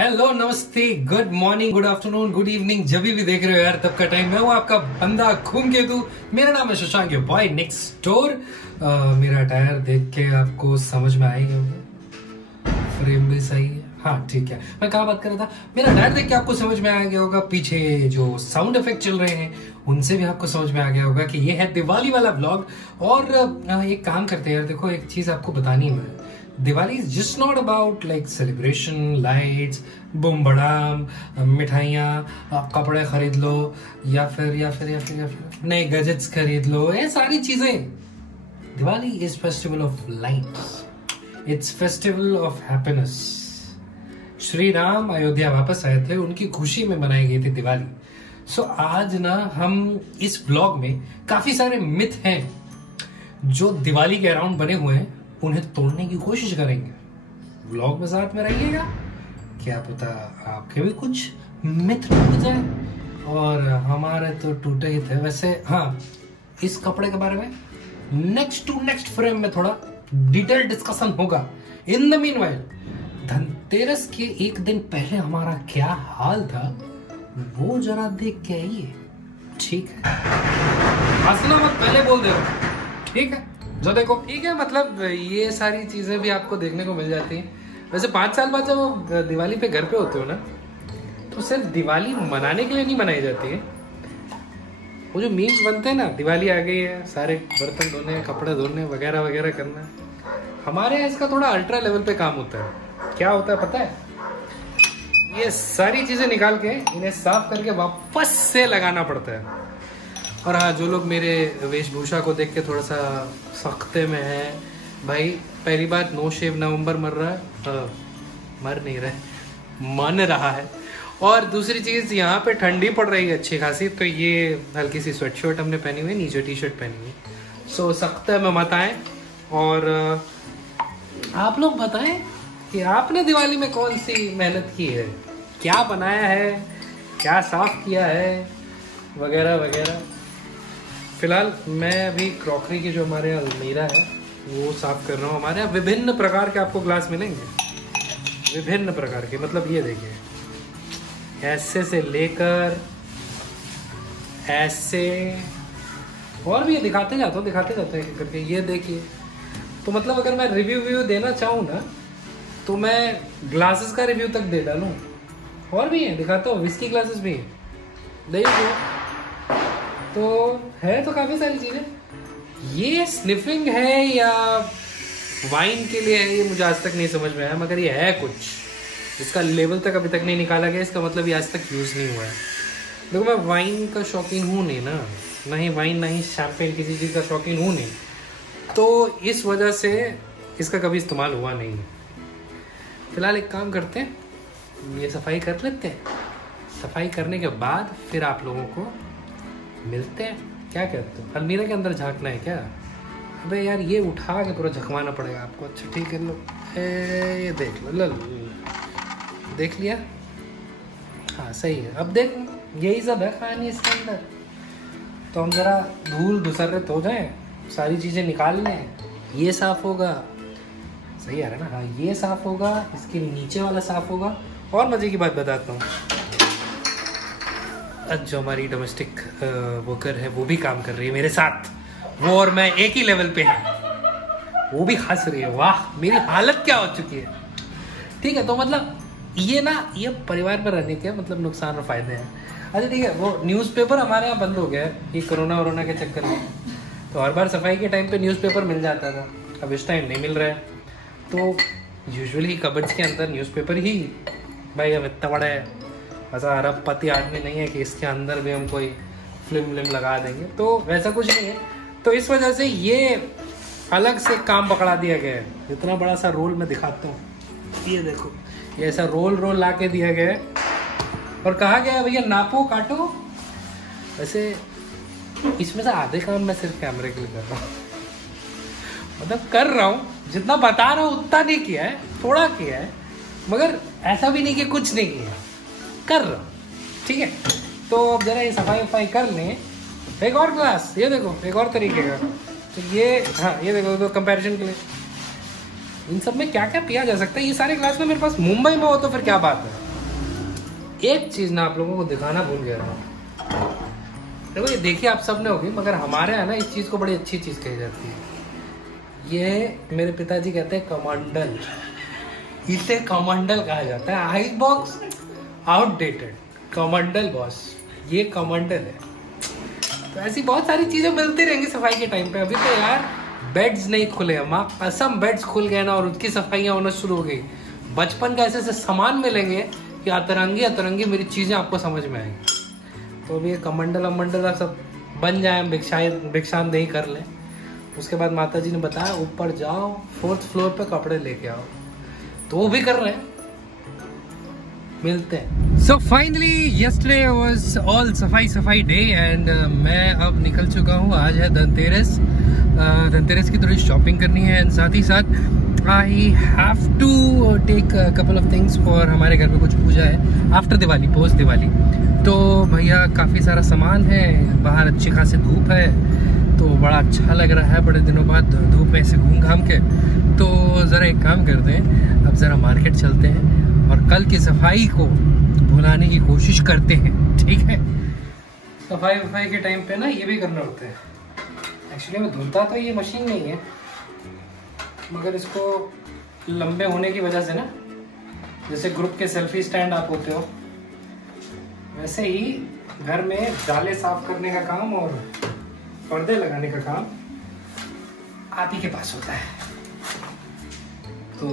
Hello, नमस्ते, good morning, good afternoon, good evening, जब भी देख रहे हो यार तब का टाइम। मैं हूँ आपका बंदा घूमकेतु। मेरा नाम है Shashank, your boy next door. मेरा टायर देख के आपको समझ में आएगा, फ्रेम भी सही है। हाँ ठीक है, मैं कहाँ बात कर रहा था। मेरा टायर देख के आपको समझ में आ गया होगा, पीछे जो साउंड इफेक्ट चल रहे हैं उनसे भी आपको समझ में आ गया होगा कि ये है दिवाली वाला व्लॉग। और एक काम करते हैं यार, देखो एक चीज आपको बतानी है। Diwali is just not about like celebration, lights, boom बड़ाम, मिठाइयाँ, कपड़े खरीद लो या फिर नए गैजेट्स खरीद लो, ये सारी चीजें। Diwali is festival of lights, it's festival of happiness. Shri Ram Ayodhya वापस आए थे, उनकी खुशी में मनाई गई थी दिवाली। सो आज ना हम इस ब्लॉग में काफी सारे मिथ हैं जो दिवाली के अराउंड बने हुए हैं, उन्हें तोड़ने की कोशिश करेंगे। व्लॉग में साथ में रहिएगा, क्या पता आपके भी कुछ मिथ टूट जाए। और हमारे तो टूटे ही थे वैसे। हाँ, इस कपड़े के बारे में नेक्स्ट टू नेक्स्ट फ्रेम में थोड़ा डिटेल डिस्कशन होगा। इन द मीनवाइल, धनतेरस के एक दिन पहले हमारा क्या हाल था वो जरा देख के आइए, ठीक है? हंसना मत, पहले बोल दे, ठीक है? जो देखो, ठीक है, मतलब ये सारी चीजें भी आपको देखने को मिल जाती हैं। वैसे 5 साल बाद जब वो दिवाली पे घर पे होते हो ना, तो सिर्फ दिवाली मनाने के लिए नहीं मनाई जाती है। वो जो मीम्स बनते हैं ना, दिवाली आ गई है, सारे बर्तन धोने, कपड़े धोने वगैरह वगैरह करना, हमारे यहाँ इसका थोड़ा अल्ट्रा लेवल पे काम होता है। क्या होता है पता है? ये सारी चीजें निकाल के इन्हें साफ करके वापस से लगाना पड़ता है। और हाँ, जो लोग मेरे वेशभूषा को देख के थोड़ा सा सख्ते में है, भाई पहली बात, नो शेव नवंबर मर रहा है, मर नहीं रहा है, मन रहा है। और दूसरी चीज़, यहाँ पे ठंडी पड़ रही है अच्छी खासी, तो ये हल्की सी स्वेट शर्ट हमने पहनी हुई, नीचे टी शर्ट पहनी हुई। सो सख्ते में मत आए। और आप लोग बताएं कि आपने दिवाली में कौन सी मेहनत की है, क्या बनाया है, क्या साफ किया है, वगैरह वगैरह। फिलहाल मैं अभी क्रॉकरी की जो हमारे यहाँ अलमीरा है वो साफ कर रहा हूँ। हमारे यहाँ विभिन्न प्रकार के आपको ग्लास मिलेंगे, विभिन्न प्रकार के। मतलब ये देखिए, ऐसे से लेकर ऐसे, और भी ये दिखाते जाते हैं करके। ये देखिए, तो मतलब अगर मैं रिव्यू देना चाहूँ ना, तो मैं ग्लासेस का रिव्यू तक दे डालूँ। और भी है, दिखाता हूँ, विस्की ग्लासेस भी है, देखिए। तो है तो काफ़ी सारी चीज़ें। ये स्निफिंग है या वाइन के लिए है, ये मुझे आज तक नहीं समझ में आया, मगर ये है कुछ। इसका लेवल तक अभी तक नहीं निकाला गया, इसका मतलब ये आज तक यूज़ नहीं हुआ है। देखो, मैं वाइन का शौकीन हूँ नहीं ना, ना ही वाइन ना ही शैम्पेन, किसी चीज़ का शौकीन हूँ नहीं, तो इस वजह से इसका कभी इस्तेमाल हुआ नहीं है। फिलहाल एक काम करते हैं, ये सफाई कर लेते हैं। सफाई करने के बाद फिर आप लोगों को मिलते हैं। क्या कहते हो? अलमीरा के अंदर झांकना है क्या? अबे यार, ये उठा के पूरा झकवाना पड़ेगा आपको। अच्छा ठीक है, लो ये देख लो, लो देख लिया? हाँ सही है। अब देख, यही सब है कहानी इसके अंदर। तो हम जरा धूल धुसर्रत हो जाए, सारी चीज़ें निकाल लें। ये साफ होगा, सही आ रहा है ना? हाँ, ये साफ होगा, इसके नीचे वाला साफ होगा। और मज़े की बात बताता हूँ, जो हमारी डोमेस्टिक वर्कर है वो भी काम कर रही है मेरे साथ। वो और मैं एक ही लेवल पे हैं। वो भी हंस रही है, वाह मेरी हालत क्या हो चुकी है। ठीक है, तो मतलब ये ना, ये परिवार में रहने के मतलब नुकसान और फायदे हैं। अच्छा ठीक है, वो न्यूज़पेपर हमारे यहाँ बंद हो गया है ये कोरोना के चक्कर में। तो हर बार सफाई के टाइम पे न्यूज़पेपर मिल जाता था, अब इस टाइम नहीं मिल रहा है। तो यूजुअली कबर्ड्स के अंदर न्यूज़पेपर ही, भाई अब इतना बड़ा है, ऐसा अरबपति आदमी नहीं है कि इसके अंदर भी हम कोई फिल्म लगा देंगे, तो वैसा कुछ नहीं है। तो इस वजह से ये अलग से काम पकड़ा दिया गया है। इतना बड़ा सा रोल मैं दिखाता हूँ, ये देखो, ये ऐसा रोल ला के दिया गया है और कहा गया है भैया नापो काटो। वैसे इसमें से आधे काम मैं सिर्फ कैमरे के लिए कर रहा हूँ, मतलब कर रहा हूँ, जितना बता रहा हूँ उतना नहीं किया है, थोड़ा किया है, मगर ऐसा भी नहीं कि कुछ नहीं किया, कर रहा हूँ। ठीक है, तो अब जरा ये सफाई कर लें। एक और ग्लास, ये देखो, एक और तरीके का। तो ये, हाँ ये देखो, तो कंपैरिजन के लिए इन सब में क्या क्या पिया जा सकता है। ये सारे ग्लास में मेरे पास मुंबई में हो तो फिर क्या बात है, एक चीज ना आप लोगों को दिखाना भूल गया था। देखो ये देखिए आप सब ने होगी, मगर हमारे यहाँ ना इस चीज को बड़ी अच्छी चीज कही जाती है। ये मेरे पिताजी कहते हैं कमंडल, इसे कमंडल कहा जाता है। आइस बॉक्स आउटडेटेड, कमंडल बॉस, ये कमंडल है। तो ऐसी बहुत सारी चीजें मिलती रहेंगी सफाई के टाइम पे। अभी तो यार बेड्स नहीं खुले हैं, माँ कसम बेड्स खुल गए ना और उसकी सफाइयाँ होना शुरू हो गई। बचपन का ऐसे सामान मिलेंगे कि अतरंगी अतरंगी मेरी चीजें आपको समझ में आएंगी। तो अभी कमंडल अमंडल सब बन जाए, भिक्षान दही कर लें। उसके बाद माता जी ने बताया ऊपर जाओ 4th फ्लोर पे कपड़े लेके आओ, तो वो भी कर रहे हैं। मिलते हैं। So finally yesterday was all सफाई डे एंड मैं अब निकल चुका हूँ। आज है धनतेरस। धनतेरस की थोड़ी शॉपिंग करनी है एंड साथ ही साथ I have to take couple of things for, हमारे घर में कुछ पूजा है आफ्टर दिवाली, पोस्ट दिवाली। तो भैया काफ़ी सारा सामान है, बाहर अच्छी खासी धूप है, तो बड़ा अच्छा लग रहा है बड़े दिनों बाद धूप में ऐसे घूम घाम के। तो ज़रा एक काम करते हैं, अब ज़रा मार्केट चलते हैं और कल की सफाई को भुलाने की कोशिश करते हैं, ठीक है। सफाई के टाइम पे ना ये भी करना होता है। एक्चुअली में धुलता तो ये मशीन नहीं है, मगर इसको लंबे होने की वजह से ना, जैसे ग्रुप के सेल्फी स्टैंड आप होते हो, वैसे ही घर में जाले साफ करने का काम और पर्दे लगाने का काम आप ही के पास होता है। तो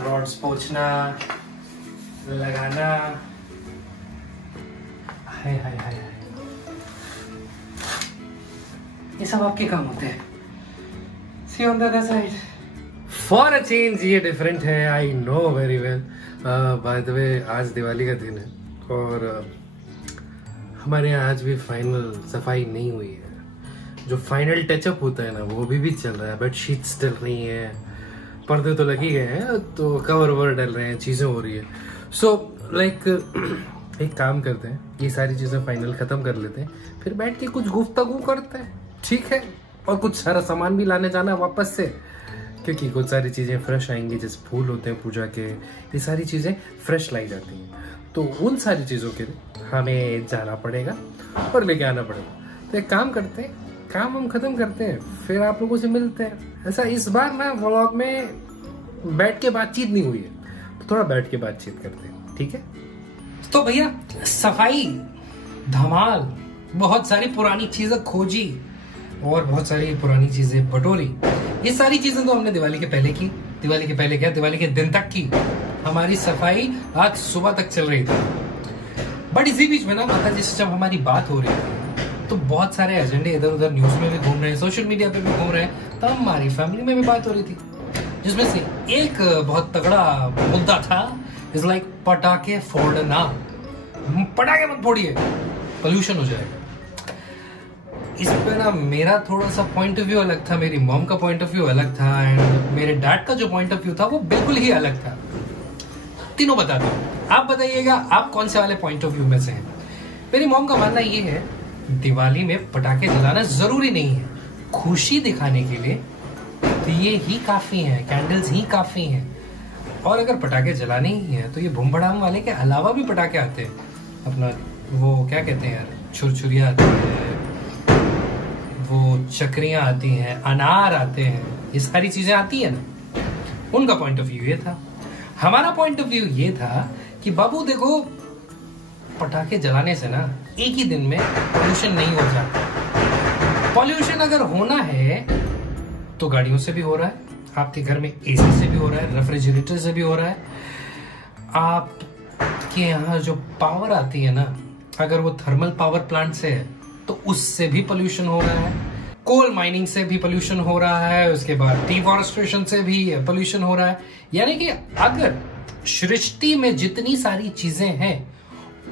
रॉड्स पोंछना, लगाना, हाय हाय हाय, ये सब आपके काम होते हैं। See on the other side. For a change ये डिफरेंट है, I know very well. By the way आज दिवाली का दिन है और हमारे यहाँ आज भी फाइनल सफाई नहीं हुई है। जो फाइनल टचअप होता है ना वो भी चल रहा है। बेडशीट्स डल रही हैं, पर्दे तो लगे गए हैं, तो कवर ववर डल रहे हैं, चीजें हो रही है। सो लाइक एक काम करते हैं, ये सारी चीजें फाइनल खत्म कर लेते हैं, फिर बैठ के कुछ गुफ्तगू करते हैं, ठीक है। और कुछ सारा सामान भी लाने जाना है वापस से, क्योंकि कुछ सारी चीजें फ्रेश आएंगी, जैसे फूल होते हैं पूजा के, ये सारी चीजें फ्रेश लाई जाती हैं। तो उन सारी चीजों के लिए हमें जाना पड़ेगा और लेके आना पड़ेगा। तो एक काम करते हैं, काम हम खत्म करते हैं, फिर आप लोगों से मिलते हैं। ऐसा इस बार ना व्लॉग में बैठ के बातचीत नहीं हुई है, तो थोड़ा बैठ के बातचीत करते हैं, ठीक है। तो भैया सफाई धमाल, बहुत सारी पुरानी चीजें खोजी और बहुत सारी पुरानी चीजें बटोरी। ये सारी चीजें तो हमने दिवाली के पहले की। दिवाली के पहले क्या, दिवाली के दिन तक की। हमारी सफाई आज सुबह तक चल रही थी। बट इसी बीच में ना माता जी से जब हमारी बात हो रही थी तो बहुत सारे एजेंडे इधर उधर न्यूज में भी घूम रहे हैं, सोशल मीडिया पे भी घूम रहे हैं, तब हमारी फैमिली में भी बात हो रही थी, जिसमें से एक बहुत तगड़ा मुद्दा था, इज लाइक पटाखे फोड़ना। पटाखे मत फोड़िए, पोल्यूशन हो जाएगा। इस पे ना मेरा थोड़ा सा पॉइंट ऑफ व्यू अलग था, मेरी मॉम का पॉइंट ऑफ व्यू अलग था एंड मेरे डैड का जो पॉइंट ऑफ व्यू था वो बिल्कुल ही अलग था। तीनों बताता हूँ, आप बताइएगा आप कौन से वाले पॉइंट ऑफ व्यू में से हैं। मेरी मॉम का मानना ये है दिवाली में पटाखे जलाना जरूरी नहीं है, खुशी दिखाने के लिए दिए ही काफी हैं, कैंडल्स ही काफी हैं। और अगर पटाखे जलाने ही है तो ये बम बड़ाम वाले के अलावा भी पटाखे आते हैं, अपना वो क्या कहते हैं यार, छुरछुरियाँ आती है, वो चक्रियां आती हैं, अनार आते हैं, ये सारी चीजें आती है ना। उनका पॉइंट ऑफ व्यू ये था। हमारा पॉइंट ऑफ व्यू ये था कि बाबू देखो पटाखे जलाने से ना एक ही दिन में पोल्यूशन नहीं हो जाता। पोल्यूशन अगर होना है तो गाड़ियों से भी हो रहा है, आपके घर में एसी से भी हो रहा है, रेफ्रिजरेटर से भी हो रहा है, आपके यहाँ जो पावर आती है ना, अगर वो थर्मल पावर प्लांट से है तो उससे भी पोल्यूशन हो रहा है, कोल माइनिंग से भी पोल्यूशन हो रहा है, उसके बाद डिफॉरेस्टेशन से भी पोल्यूशन हो रहा है। यानी कि अगर सृष्टि में जितनी सारी चीजें हैं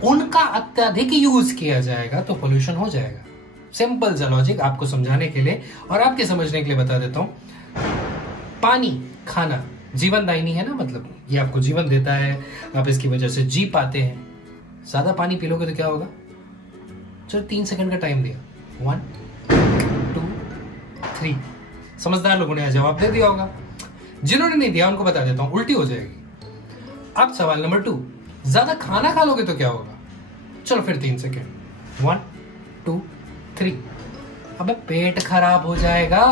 उनका अत्यधिक यूज किया जाएगा तो पोल्यूशन हो जाएगा। सिंपल सा लॉजिक आपको समझाने के लिए और आपके समझने के लिए बता देता हूं। पानी, खाना जीवनदायिनी है ना, मतलब ये आपको जीवन देता है, आप इसकी वजह से जी पाते हैं। ज्यादा पानी पी लोगे तो क्या होगा? चलो 3 सेकंड का टाइम दिया, 1 2 3। समझदार लोगों ने जवाब दे दिया होगा, जिन्होंने नहीं दिया उनको बता देता हूं, उल्टी हो जाएगी। अब सवाल नंबर 2, ज्यादा खाना खा लोगे तो क्या होगा? चलो फिर 3 सेकेंड, 1 2 3। अबे पेट खराब हो जाएगा।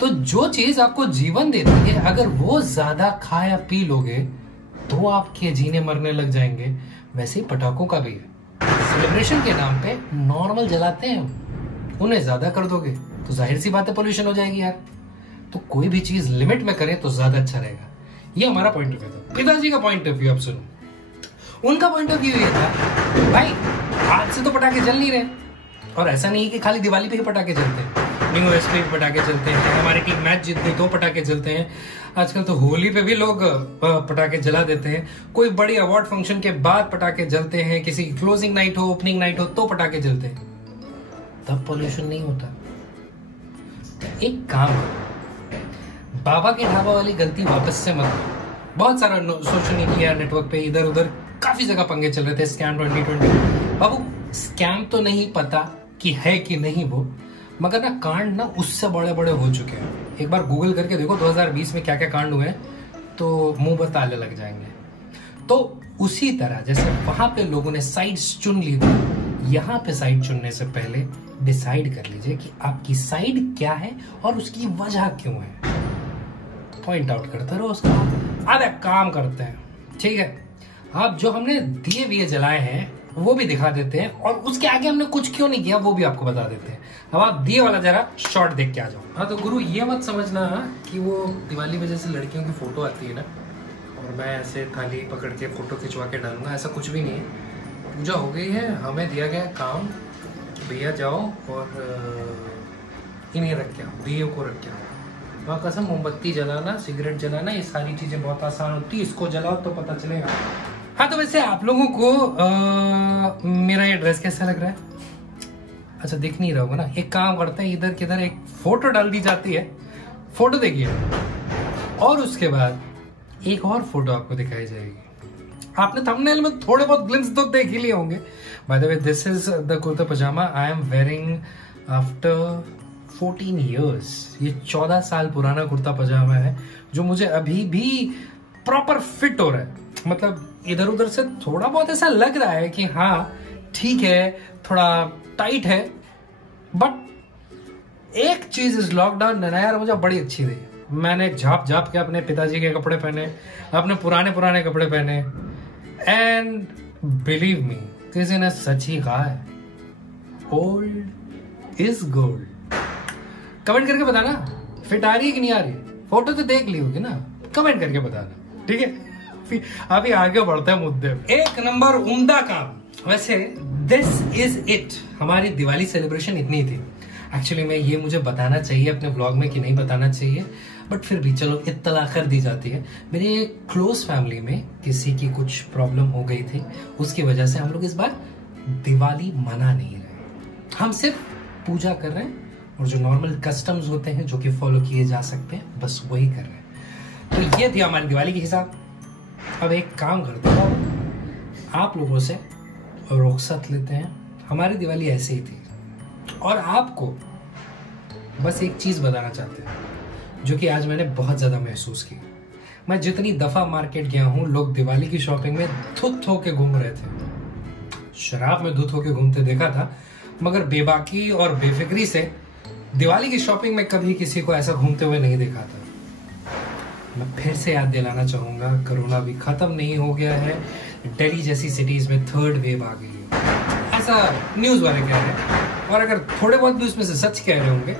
तो जो चीज आपको जीवन देती है, अगर वो ज्यादा खा या पी लोगे तो आपके जीने मरने लग जाएंगे। वैसे ही पटाखों का भी है, सेलिब्रेशन के नाम पे नॉर्मल जलाते हैं, उन्हें ज्यादा कर दोगे तो जाहिर सी बात है पोल्यूशन हो जाएगी यार। तो कोई भी चीज लिमिट में करें तो ज्यादा अच्छा रहेगा। ये हमारा पॉइंट ऑफ व्यू था। पिताजी का पॉइंट ऑफ व्यू अब सुनो। उनका पॉइंट ऑफ व्यू ये था, भाई आज से तो पटाखे जल नहीं रहे, और ऐसा नहीं है कि खाली दिवाली पे ही पटाखे चलते हैं, न्यू ईयर पे भी पटाखे चलते हैं, हमारी टीम मैच जीतती तो पटाखे चलते हैं, आजकल तो होली पे भी लोग पटाखे जला देते हैं, कोई बड़ी अवार्ड फंक्शन के बाद पटाखे जलते हैं, किसी की क्लोजिंग नाइट हो, ओपनिंग नाइट हो तो पटाखे जलते हैं, तब पोल्यूशन नहीं होता। एक काम, बाबा के ढाबा वाली गलती वापस से मत करो। बहुत सारा सोशल मीडिया नेटवर्क पे इधर उधर काफी जगह पंगे चल रहे थे, स्कैम 2020। बाबू स्कैम तो नहीं पता कि है कि नहीं वो, मगर ना कांड ना उससे बड़े बड़े हो चुके हैं। एक बार गूगल करके देखो 2020 में क्या क्या कांड हुए हैं, तो मुंह पर ताले लग जाएंगे। तो उसी तरह जैसे वहां पे लोगों ने साइड्स चुन ली थी, यहाँ पे साइड चुनने से पहले डिसाइड कर लीजिए कि आपकी साइड क्या है और उसकी वजह क्यों है। पॉइंट आउट करते रहो उसका। अब एक काम करते हैं, ठीक है, आप जो हमने दिए विए जलाए हैं वो भी दिखा देते हैं, और उसके आगे हमने कुछ क्यों नहीं किया वो भी आपको बता देते हैं। अब आप दिए वाला जरा शॉर्ट देख के आ जाओ। हाँ तो गुरु ये मत समझना कि वो दिवाली में जैसे लड़कियों की फोटो आती है ना, और मैं ऐसे थाली पकड़ के फोटो खिंचवा के डालूंगा, ऐसा कुछ भी नहीं है। पूजा हो गई है, हमें दिया गया काम, भैया जाओ और इन्हें रख के आओ, दिए को रख के आओ। वहाँ कसम मोमबत्ती जलाना, सिगरेट जलाना, ये सारी चीजें बहुत आसान होती है, इसको जलाओ तो पता चलेगा। हाँ तो वैसे आप लोगों को मेरा ये ड्रेस कैसा लग रहा है? अच्छा दिख नहीं रहा होगा ना। एक काम करते हैं, इधर किधर एक फोटो डाल दी जाती है, फोटो देखिए, और उसके बाद एक और फोटो आपको दिखाई जाएगी। आपने थंबनेल में थोड़े बहुत ग्लिम्स तो देख ही लिए होंगे। By the way this is the kurta pajama I am wearing after 14 years। ये 14 साल पुराना कुर्ता पजामा है जो मुझे अभी भी प्रॉपर फिट हो रहा है। मतलब इधर उधर से थोड़ा बहुत ऐसा लग रहा है कि हाँ ठीक है, थोड़ा टाइट है, बट एक चीज इस लॉकडाउन ने ना यार मुझे बड़ी अच्छी दी। मैंने झाप झाप के अपने पिताजी के कपड़े पहने, अपने पुराने कपड़े पहने, एंड बिलीव मी किसी ने सच ही कहा है, ओल्ड इज गोल्ड। कमेंट करके बताना फिट आ रही है कि नहीं आ रही। फोटो तो देख ली होगी ना, कमेंट करके बताना, ठीक है। अभी आगे बढ़ते हैं मुद्दे। एक नंबर उम्दा काम। वैसे दिस इज इट, हमारी दिवाली सेलिब्रेशन इतनी थी। एक्चुअली में ये मुझे बताना चाहिए अपने ब्लॉग में कि नहीं बताना चाहिए, बट फिर भी चलो इत्तला कर दी जाती है। मेरे क्लोज फैमिली में किसी की कुछ प्रॉब्लम हो गई थी, उसकी वजह से हम लोग इस बार दिवाली मना नहीं रहे। हम सिर्फ पूजा कर रहे हैं और जो नॉर्मल कस्टम्स होते हैं जो कि फॉलो किए जा सकते हैं बस वही कर रहे हैं। तो ये थी हमारी दिवाली की हिसाब। अब एक काम करते हैं, आप लोगों से रुखसत लेते हैं। हमारी दिवाली ऐसे ही थी, और आपको बस एक चीज बताना चाहते हैं जो कि आज मैंने बहुत ज्यादा महसूस की। मैं जितनी दफा मार्केट गया हूं, लोग दिवाली की शॉपिंग में धुत होके घूम रहे थे। शराब में धुत होके घूमते देखा था, मगर बेबाकी और बेफिक्री से दिवाली की शॉपिंग में कभी किसी को ऐसा घूमते हुए नहीं देखा था। मैं फिर से याद दिलाना चाहूंगा, कोरोना भी खत्म नहीं हो गया है। दिल्ली जैसी सिटीज में 3rd वेव आ गई है, ऐसा न्यूज वाले कह रहे हैं, और अगर थोड़े बहुत भी उसमें से सच कह रहे होंगे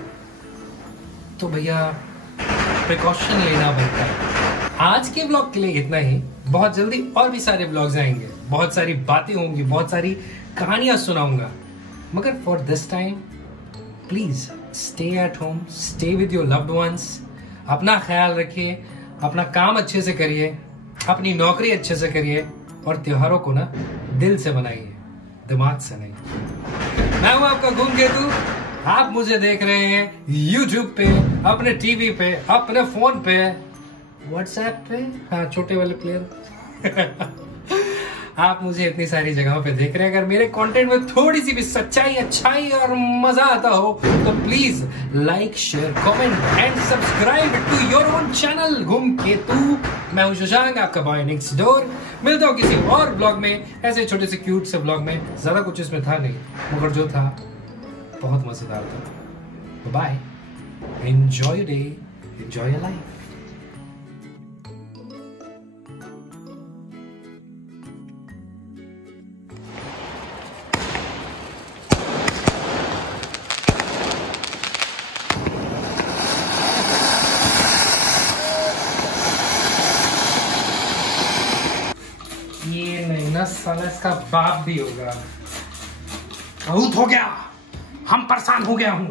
तो भैया प्रिकॉशन लेना बनता है। आज के ब्लॉग के लिए इतना ही। बहुत जल्दी और भी सारे ब्लॉग्स आएंगे, बहुत सारी बातें होंगी, बहुत सारी कहानियां सुनाऊंगा, मगर for this time please stay at home, stay with your loved ones. अपना ख्याल रखिए, अपना काम अच्छे से करिए, अपनी नौकरी अच्छे से करिए, और त्योहारों को ना दिल से मनाइए, दिमाग से नहीं। मैं हूं आपका धूमकेतु, आप मुझे देख रहे हैं YouTube पे, अपने टीवी पे, अपने फोन पे, व्हाट्सएप पे, हाँ छोटे वाले प्लेयर आप मुझे इतनी सारी जगहों पे देख रहे हैं। अगर मेरे कंटेंट में थोड़ी सी भी सच्चाई, अच्छाई और मजा आता हो तो please like, share, comment and subscribe to your own channel घूम के तू। मैं हूं शशांक, आपका बॉय नेक्स्ट डोर। मिलता हूं किसी और ब्लॉग में, ऐसे छोटे से क्यूट से ब्लॉग में। ज्यादा कुछ इसमें था नहीं, मगर जो था बहुत मजेदार था। Bye, enjoy your day, enjoy your life. ये नहीं ना साला, इसका बाप भी होगा। बहुत हो गया, हम परेशान हो गया हूं।